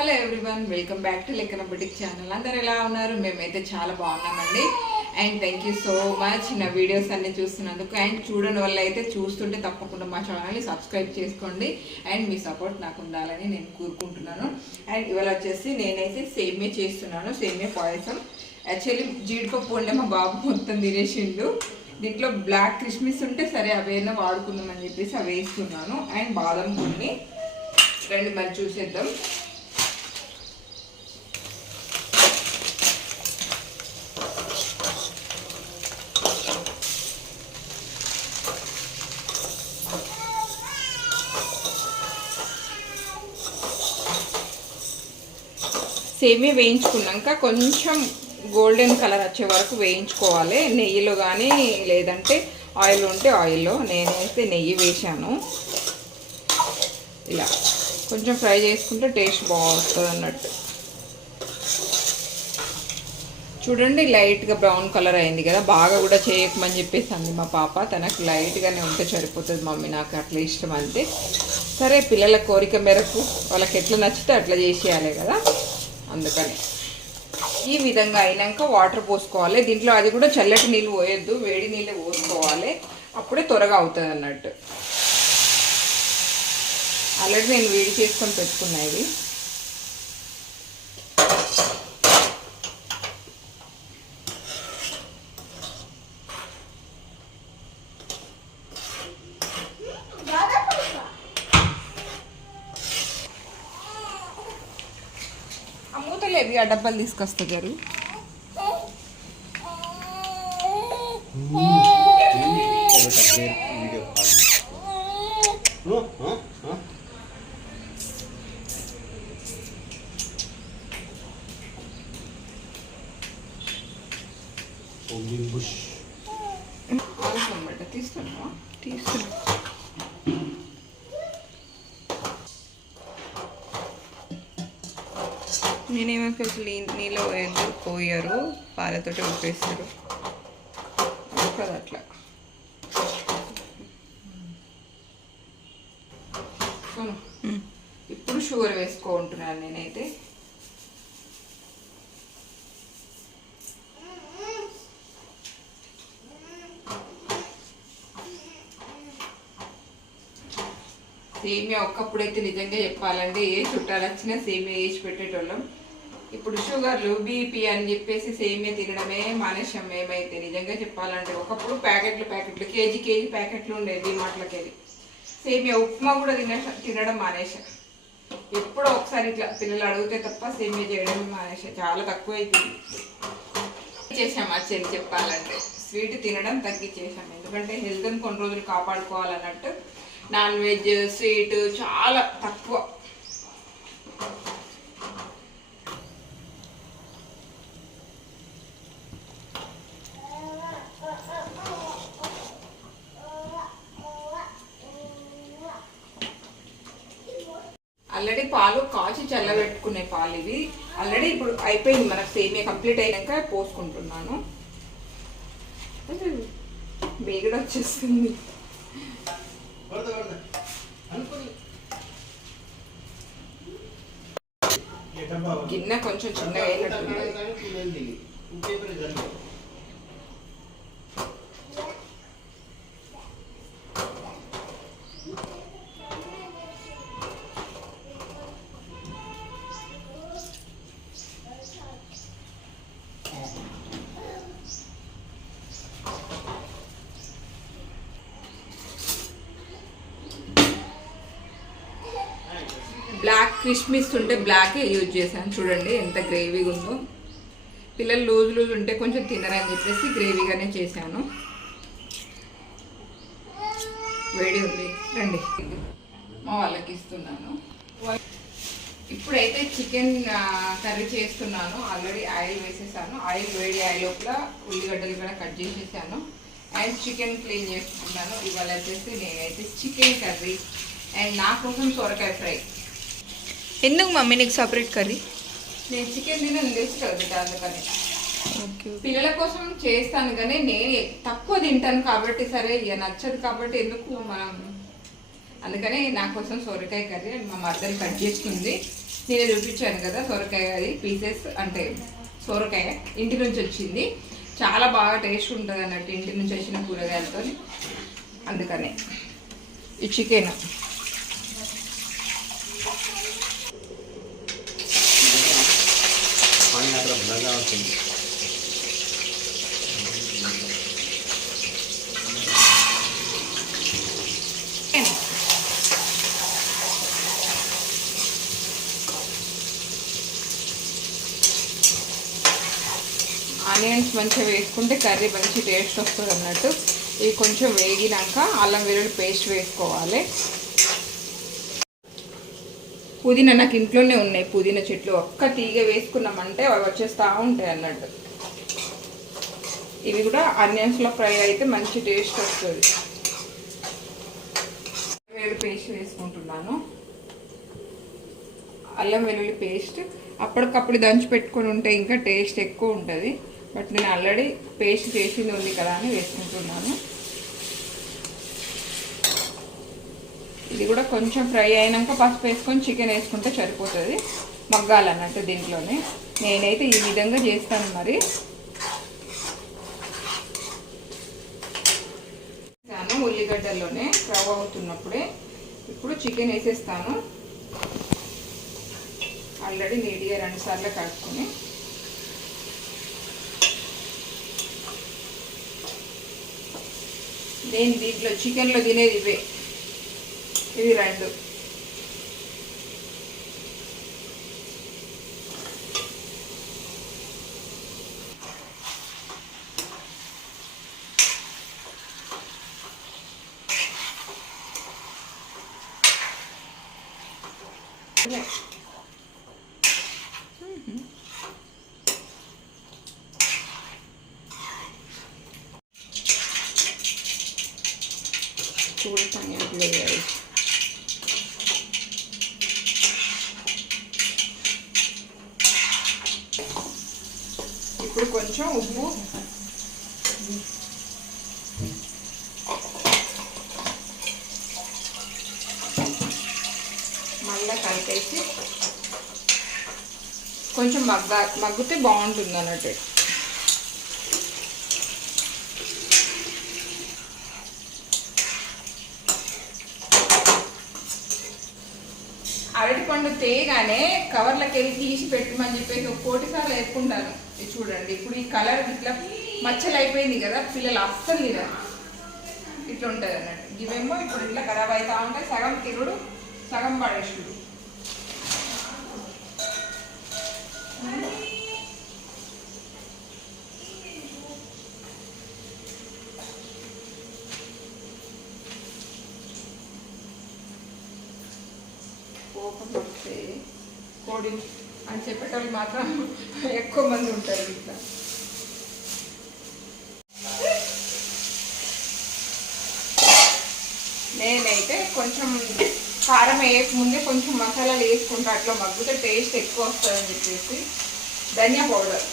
Hello everyone welcome back to లెక్కన boutique channel అందరు ఎలా ఉన్నారు? మేమైతే చాలా బాగున్నామండి. And thank you so much నా వీడియోస్ అన్నీ చూస్తున్నందుకు. అండ్ చూడని వల్ల అయితే చూస్తుంటే తప్పకుండా మా ఛానల్ని సబ్స్క్రైబ్ చేసుకోండి. అండ్ మీ సపోర్ట్ నాకు ఉండాలని నేను కోరుకుంటున్నాను. అండ్ ఇవాళ వచ్చేసి నేనైతే సేమే చేస్తున్నాను. సేమే పాయసం. యాక్చువల్లీ జీడిపప్పు ఉండే మా బాబు మొత్తం తినేసిండు. దీంట్లో బ్లాక్ క్రిస్మిస్ ఉంటే సరే అవేనా వాడుకుందామని చెప్పేసి అవి వేస్తున్నాను. అండ్ బాదం కొన్ని రండి మరి చూసేద్దాం. సేమియా వేయించుకున్నాక కొంచెం గోల్డెన్ కలర్ వచ్చే వరకు వేయించుకోవాలి. నెయ్యిలో కానీ లేదంటే ఆయిల్ ఉంటే ఆయిల్లో. నేనైతే నెయ్యి వేశాను. ఇలా కొంచెం ఫ్రై చేసుకుంటే టేస్ట్ బాగుంటుంది అన్నట్టు చూడండి లైట్గా బ్రౌన్ కలర్ అయింది కదా. బాగా కూడా చేయకమని చెప్పేసి అంది మా పాప. తనకు లైట్గానే ఉంటే సరిపోతుంది మమ్మీ. నాకు అట్లా ఇష్టం అంతే. సరే పిల్లల కోరిక మేరకు వాళ్ళకి ఎట్లా నచ్చితే అట్లా చేసేయాలి కదా. అందుకని. ఈ విధంగా అయినాక వాటర్ పోసుకోవాలి. దీంట్లో అది కూడా చల్లటి నీళ్ళు పోయొద్దు వేడి నీళ్ళు పోసుకోవాలి. అప్పుడే త్వరగా అవుతుంది అన్నట్టు. ఆల్రెడీ నేను వేడి చేసుకొని పెట్టుకున్నా ఇవి. మూతలేదు ఆ డబ్బాలు తీసుకొస్తా గారు తీస్తున్నా తీసుకున్నా. నేనేమో కొంచెం నీళ్ళు పోయద్దు పోయారు పాలతోటి ఉప్పేస్తారు కదా అట్లా. ఇప్పుడు షుగర్ వేసుకుంటున్నాను నేనైతే. సేమియా ఒక్కప్పుడైతే నిజంగా చెప్పాలంటే ఏ చుట్టాలు వచ్చినా సేమియా వేసి పెట్టేటోళ్ళం. ఇప్పుడు షుగర్లు బీపీ అని చెప్పేసి సేమే తినడమే మానేశాం మేమైతే నిజంగా చెప్పాలంటే ఒకప్పుడు ప్యాకెట్లు ప్యాకెట్లు కేజీ కేజీ ప్యాకెట్లు ఉండేది మాటలకేది సేమియా ఉప్మా కూడా తిన తినడం మానేశా. ఎప్పుడో ఒకసారి ఇట్లా పిల్లలు అడిగితే తప్ప సేమియా చేయడం మానేశా. చాలా తక్కువ అవుతుంది చేసాం అచ్చని చెప్పాలంటే. స్వీట్ తినడం తగ్గించేసాం ఎందుకంటే హెల్త్ని కొన్ని రోజులు కాపాడుకోవాలన్నట్టు నాన్ వెజ్ స్వీట్ చాలా తక్కువ. ఆల్రెడీ పాలు కాచి చల్లబెట్టుకునే పాలు ఇవి. ఆల్రెడీ ఇప్పుడు అయిపోయింది మనకు సేమియా కంప్లీట్ అయినాక పోసుకుంటున్నాను. వేగడ వచ్చేస్తుంది గిన్నె కొంచెం చిన్నగా అయినట్టుంది. కిష్మిస్ ఉంటే బ్లాకే యూజ్ చేశాను. చూడండి ఎంత గ్రేవీగా ఉందో. పిల్లలు లూజ్ లూజ్ ఉంటే కొంచెం తినరని చెప్పేసి గ్రేవీగానే చేశాను. వేడి ఉంది. రండి. మా వాళ్ళకి ఇస్తున్నాను. ఇప్పుడైతే చికెన్ కర్రీ చేస్తున్నాను. ఆల్రెడీ ఆయిల్ వేసేసాను. ఆయిల్ వేడి ఆయిల్ లోపల ఉల్లిగడ్డలు కూడా కట్ చేసేసాను. అండ్ చికెన్ క్లీన్ చేసుకున్నాను ఇవాళ వచ్చేసి నేనైతే చికెన్ కర్రీ అండ్ నా కోసం సొరకాయ ఫ్రై. ఎందుకు మమ్మీ నీకు సపరేట్ కర్రీ? నేను చికెన్ తినని తెలుసు కదా బిడ్డ అందుకని పిల్లల కోసం చేస్తాను కానీ నేను తక్కువ తింటాను కాబట్టి సరే ఇక నచ్చదు కాబట్టి ఎందుకు మనం అందుకని నా కోసం సొరకాయ కర్రీ మా మద్దరు కట్ చేస్తుంది నేను చూపించాను కదా సొరకాయ అది పీసెస్ అంటే సొరకాయ ఇంటి నుంచి వచ్చింది. చాలా బాగా టేస్ట్ ఉంటుంది అన్నట్టు ఇంటి నుంచి వచ్చిన కూరగాయలతో అందుకనే ఈ చికెన్. ఇలా ఉంటుంది ఆనియన్స్ మంచిగా వేసుకుంటే కర్రీ మంచి టేస్ట్ వస్తుంది అన్నట్టు. ఇవి కొంచెం వేగినాక అల్లం వెల్లుల్లి పేస్ట్ వేసుకోవాలి. పుదీనా నాకు ఇంట్లోనే ఉన్నాయి. పుదీనా చెట్లు ఒక్క తీగ వేసుకున్నామంటే అవి వచ్చేస్తూ ఉంటాయి అన్నట్టు. ఇవి కూడా ఆనియన్స్లో ఫ్రై అయితే మంచి టేస్ట్ వస్తుంది. వెల్లుల్లి పేస్ట్ వేసుకుంటున్నాను. అల్లం వెల్లుల్లి పేస్ట్. అప్పటికప్పుడు దంచి పెట్టుకొని ఉంటే ఇంకా టేస్ట్ ఎక్కువ ఉంటుంది. బట్ నేను ఆల్రెడీ పేస్ట్ చేసింది ఉంది కదా అని వేసుకుంటున్నాను. ఇది కూడా కొంచెం ఫ్రై అయినాక పసుపు వేసుకొని చికెన్ వేసుకుంటే సరిపోతుంది. మగ్గాలన్నట్టు దీంట్లోనే. నేనైతే ఈ విధంగా చేస్తాను మరి. ఉల్లిగడ్డల్లోనే ఫ్రై అవుతున్నప్పుడే. ఇప్పుడు చికెన్ వేసేస్తాను. ఆల్రెడీ నీట్గా రెండు సార్లు కలుపుకొని. నేను దీంట్లో చికెన్లో తినేది ఇవే. ఇవి రెండు చూడటానికి అట్లా వేయాలి. ఇప్పుడు కొంచెం ఉప్పు మళ్ళా కలిపేసి కొంచెం మగ్గ మగ్గితే బాగుంటుంది అన్నట్టు. అరటిపండు తేగానే కవర్లకి వెళ్ళి తీసి పెట్టమని చెప్పేసి ఒక కోటిసార్లు వేసుకుంటాను. చూడండి ఇప్పుడు ఈ కలర్ ఇట్లా మచ్చలు అయిపోయింది కదా పిల్లలు అస్సలు తినరు. ఇట్లా ఉంటుంది అన్నట్టు. ఇవేమో ఇప్పుడు ఇట్లా ఖరాబ్ అవుతా ఉంటాయి. సగం తిరుడు సగం పడేసుడు. కోపం వస్తే కోడి అని చెప్పేటోళ్ళు మాత్రం ఎక్కువ మంది ఉంటారు ఇట్లా. నేనైతే కొంచెం కారం వేయకముందే కొంచెం మసాలాలు వేసుకుంటా అట్లా మగ్గితే టేస్ట్ ఎక్కువ వస్తుందని చెప్పేసి ధనియా పౌడర్.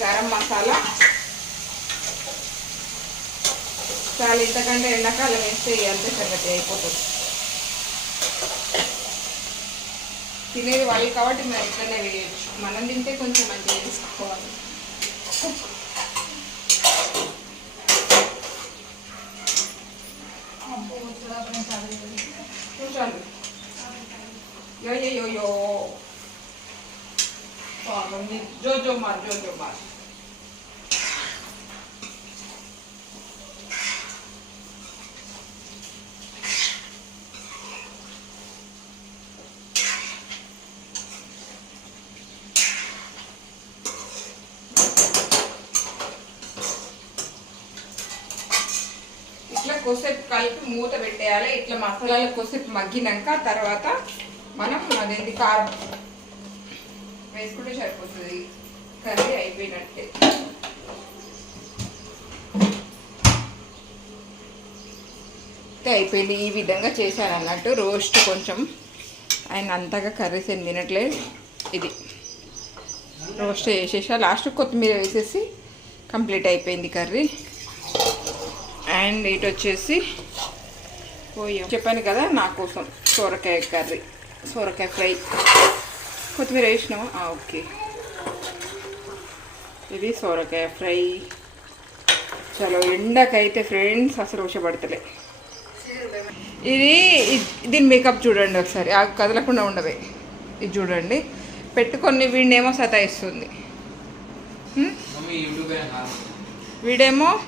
గరం మసాలా. చాలా ఇంతకంటే ఎండాకాలం వేస్తే అంతే సంగతి అయిపోతుంది. తినేది వాళ్ళు కాబట్టి మనం ఇట్లనే వేయచ్చు. మనం తింటే కొంచెం మంచిగా వేసుకోవాలి చూసాను యో యో యో జో జో మార్ జో జో మార్. కొసేపు కలిపి మూత పెట్టేయాలి. ఇట్లా మసాలాలు కొసేపు మగ్గినాక తర్వాత మనం అదేంటి కారం వేసుకుంటే సరిపోతుంది. కర్రీ అయిపోయినట్టే. అయిపోయింది. ఈ విధంగా చేశాను అన్నట్టు. రోస్ట్ కొంచెం ఆయన అంతగా కర్రీస్ ఏం తినట్లేదు. ఇది రోస్ట్ చేసేసా. లాస్ట్ కొత్తిమీర వేసేసి కంప్లీట్ అయిపోయింది కర్రీ. అండ్ ఇటు వచ్చేసి పోయాం చెప్పాను కదా నా కోసం సోరకాయ కర్రీ సోరకాయ ఫ్రై. కొత్తిమీర వేసినావా? ఆ, ఓకే. ఇది సోరకాయ ఫ్రై. చలో ఎండకైతే ఫ్రెండ్స్ అసలు ఉషపడతలే ఇది దీని మేకప్ చూడండి ఒకసారి. ఆ కదలకుండా ఉండవే. ఇది చూడండి. పెట్టుకొని వీడినేమో సతాయిస్తుంది. వీడేమో